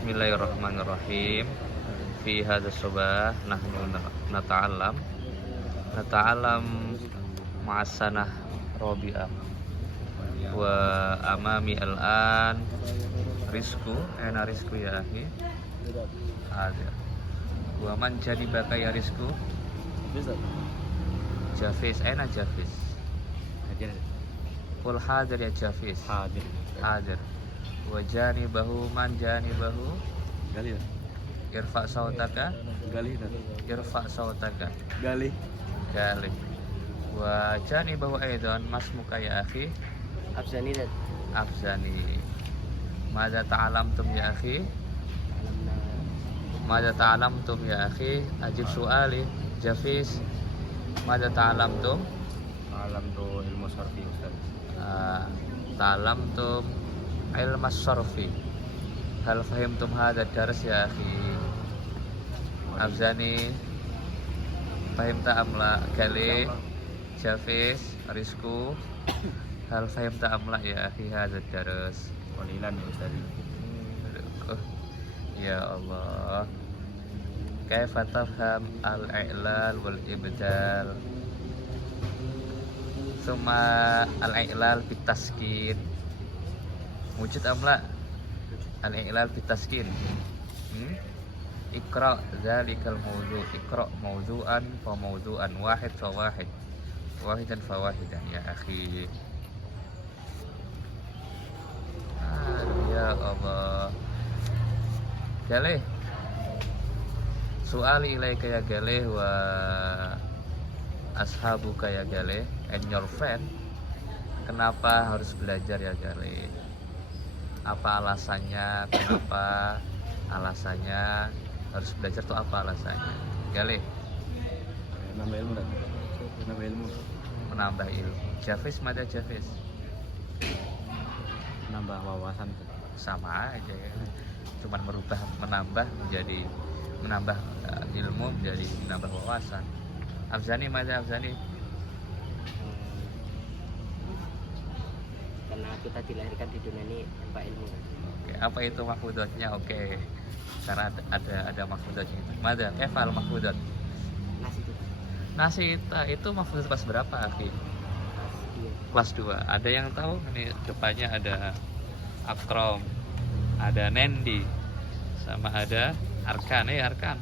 Bismillahirrahmanirrahim. Fi hadha subah nahnu nata'allam ma'asanah Rabi'ah wa amami al-an rizku ya akhi ada wa man jadi baka ya rizku Jafis Jafis hadir qul hadir ya Jafis hadir wa janibahu man janibahu gali irfa sautaka irfa sautaka gali wa janibahu aidan masmuka ya akhi Afzani Mada ta'alamtum ya akhi Mada ta'alamtum ya akhi Ajib su'ali Jafis Mada ta'alamtum alam tuh ilmu sarfi Ustaz. Ta'alamtum ilmu sarfi Hal fahimtum hadha dars ya akhi Afzani Fahimta amla Gali Jafis Rizku Hal fahimta amla ya akhi hadha dars Qalilan ya Ustaz. Ya Allah. Kaifa tafham al-i'lal wal ibdal? Summa al-i'lal bitaskin. Wujud amla al-i'lal bitaskin. Iqra dzalikal mawdu'. Iqra mawdu'an fa mawdu'an wahid fa wahid. Wahidan fa wahidan ya akhi. Ya Allah. Galih. Soal ilaika ya Galih wa ashabuka ya Galih and your friend. Kenapa harus belajar ya Galih? Apa alasannya? Kenapa alasannya harus belajar tuh apa alasannya? Galih. Nambah ilmu kan? Nambah ilmu. Menambah ilmu. Jafis mada Jafis. Nambah wawasan Sama aja ya. Cuman menambah menjadi menambah ilmu menjadi menambah wawasan. Afzani mana Afzani? Karena kita dilahirkan di dunia ini tanpa ilmu. Oke, apa itu mahfudatnya? Oke. Karena ada mahfudatnya. Mada kefal mahfudat. Nasita itu mahfudat kelas berapa, akhi? Kelas 2. Ada yang tahu? Ini depannya ada Akrom, ada Nendi, sama ada Arkan. Arkan.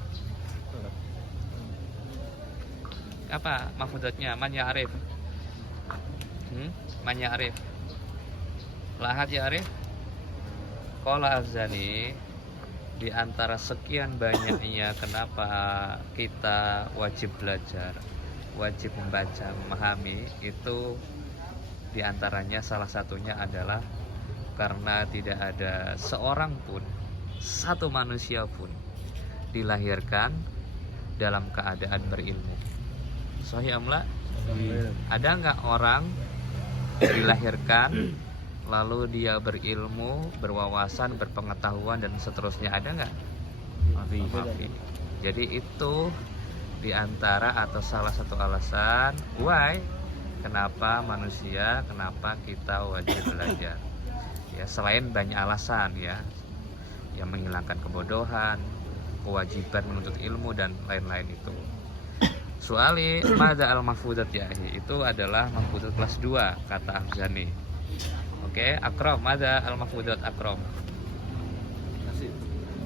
Apa mahfudatnya? Man ya'rif? Man ya'rif? Lahat ya'rif? Qala Afzani, di antara sekian banyaknya kenapa kita wajib belajar, wajib membaca, memahami, itu di antaranya salah satunya adalah karena tidak ada seorang pun, satu manusia pun dilahirkan dalam keadaan berilmu. Sahih amla? Ada nggak orang dilahirkan lalu dia berilmu, berwawasan, berpengetahuan dan seterusnya? Ada nggak? Mafi. Jadi itu diantara atau salah satu alasan why kenapa manusia, kenapa kita wajib belajar. Ya, selain banyak alasan ya, yang menghilangkan kebodohan, kewajiban menuntut ilmu dan lain-lain itu. Soali mada al-mahfudat ya, itu adalah mahfudat kelas 2 kata Afzani. Oke, Akram, mada al-mahfudat Akram?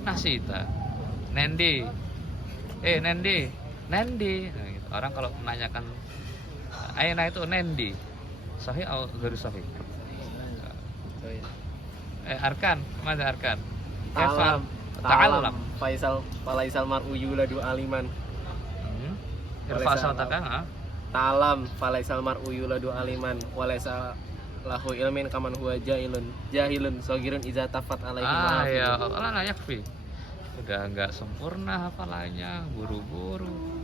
Nasita. Nendi. Nendi. Nah, gitu. Orang kalau menanyakan Aina itu Nendi. Sahih atau ghairi sahih? Arkan, mana Arkan? Ta'alam. Falaisal mar'u yuladu aliman. Irfa sautaka. Ta'alam falaisal mar'u yuladu aliman walaisa lahu ilmin kaman huwa jahilun sogirun iza tafat alaihi. Ya Allah layak fi. Udah enggak sempurna hafalannya, buru-buru.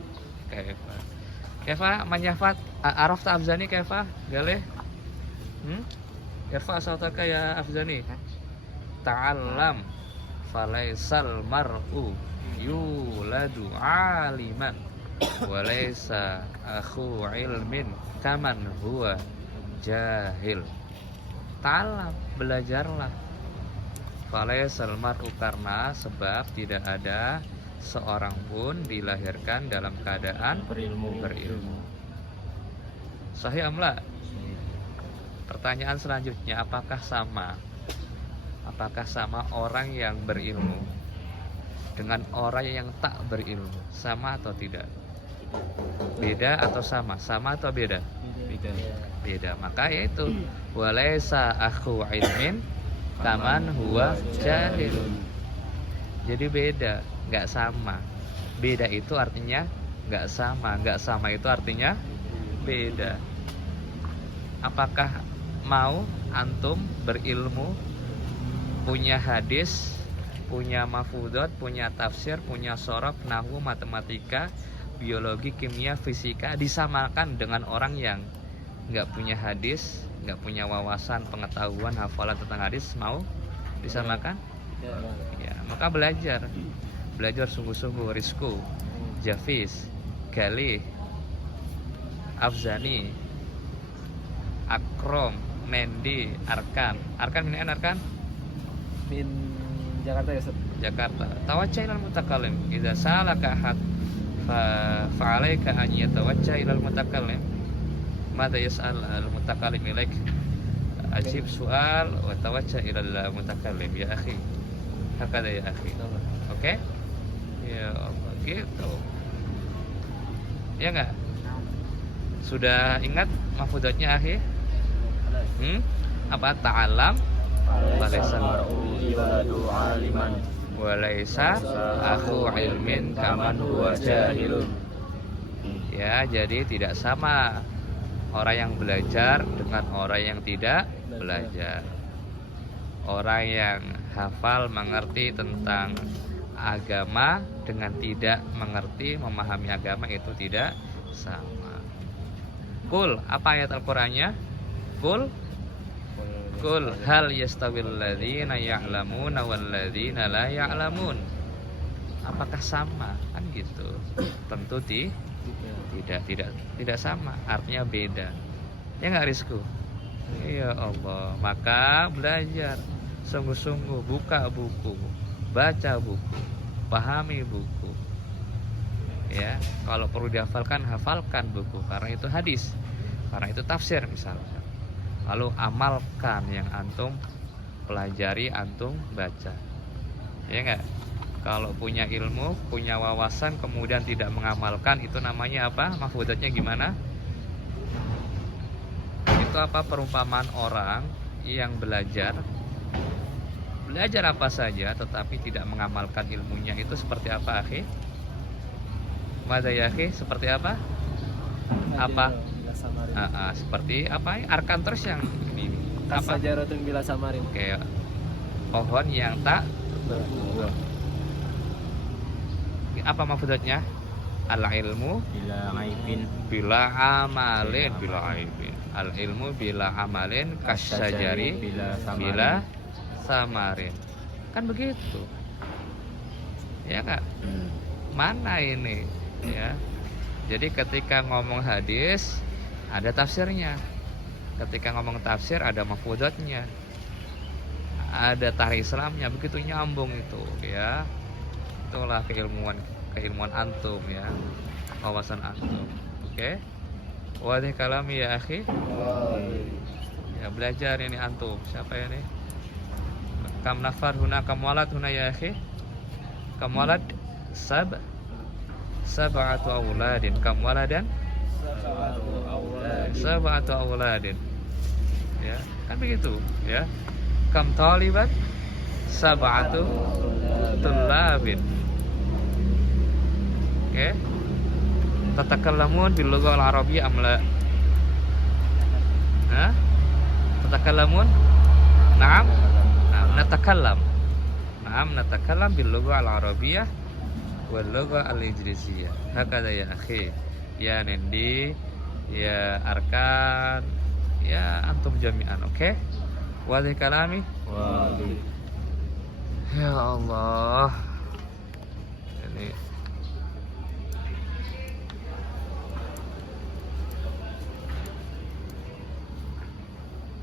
Kaifa manyafat arafta Afzani kaifa? Galih? Irfa sautaka ya Afzani. Ta'allam falaisal mar'u yuladu aliman walaysa akhu ilmin kaman huwa jahil. Ta'allam, belajarlah. Falaisal mar'u, karena sebab tidak ada seorang pun dilahirkan dalam keadaan berilmu. Sahih amla? Pertanyaan selanjutnya, apakah sama? Apakah sama orang yang berilmu dengan orang yang tak berilmu? Sama atau tidak? Beda atau sama? Sama atau beda? Beda. Beda. Maka yaitu walaisa akhu ilmin kaman huwa jahilun. Jadi beda, nggak sama. Beda itu artinya nggak sama. Nggak sama itu artinya beda. Apakah mau antum berilmu, punya hadis, punya mafudot, punya tafsir, punya sorof, nahwu, matematika, biologi, kimia, fisika disamakan dengan orang yang nggak punya hadis, nggak punya wawasan, pengetahuan, hafalan tentang hadis? Mau disamakan? Ya, maka belajar sungguh-sungguh. Rizku, Jafiz, Galih, Afzani, Akrom, Nendi, Arkan. Arkan min ain Arkan? Min Jakarta ya Ustaz. Jakarta. Tawajjah ilal mutakallim. Idza salaka ahad fa'alaika an yatawajjah ilal mutakallim. Madza yas'al al mutakallim ilaik? Ajib soal wa tawajjah ilal mutakallim ya akhi. Hakada ya akhi. Oke? Ya Allah, gitu. Ya enggak? Sudah ingat mahfudatnya akhi? Apa? Ta'alam walaisa yuladu aliman walaisa akhu ilmin kaman huwa jahilun. Ya, jadi tidak sama orang yang belajar dengan orang yang tidak belajar. Orang yang hafal mengerti tentang agama dengan tidak mengerti memahami agama itu tidak sama. Qul, apa ayat Al-Qur'annya? Qul hal yastawil ladzina ya'lamuna wal ladzina la ya'lamun. Apakah sama? Kan gitu. Tentu tidak sama. Artinya beda. Ya enggak Rizku? Ya Allah, maka belajar sungguh-sungguh, buka buku, baca buku, pahami buku. Ya, kalau perlu dihafalkan, hafalkan buku karena itu hadis, karena itu tafsir misalnya. Lalu amalkan yang antum pelajari, antum baca. Ya enggak? Kalau punya ilmu, punya wawasan kemudian tidak mengamalkan, itu namanya apa? Mahfudatnya gimana? Itu apa? Perumpamaan orang yang belajar apa saja tetapi tidak mengamalkan ilmunya, itu seperti apa, akhi? Mada ya akhi? Seperti apa? Apa? Seperti apa? Arkan terus yang ini. Apa? Sajaratun bila samarin. Kayak pohon yang tak berbuah. Apa maksudnya? Al ilmu bila aibin bila amalin, bila aibin. Al ilmu bila amalin kasyajari bila samarin. Kan begitu. Ya Kak? Mana ini? Ya. Jadi ketika ngomong hadis ada tafsirnya. Ketika ngomong tafsir ada mafhudatnya. Ada tarikh Islamnya, begitu nyambung itu ya. Itulah keilmuan antum ya. Wawasan antum. Oke? Wadih kalami ya akhi. Ya belajar ini antum. Siapa ini? Kam nafar huna kam walad huna ya akhi. Kam walad sab'atu awladin. Kam waladan? Sab'atu awladin. Ya, kan begitu ya. Kam taliban? Sab'atu tullabin. Oke. Tatakallamun bil lughah al arabiyyah am la? Hah? Tatakallamun? Naam. Naam, natakallam. Naam, natakallam bil lughah al arabiyyah wal lughah al injiliziyah. Hakada ya akhi. Ya Nendi, ya Arkan, ya antum jami'an, oke? Wadih kalami? wadih. Ya Allah. Ini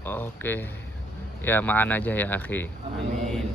oke. Ya ma'an aja ya akhi. Amin.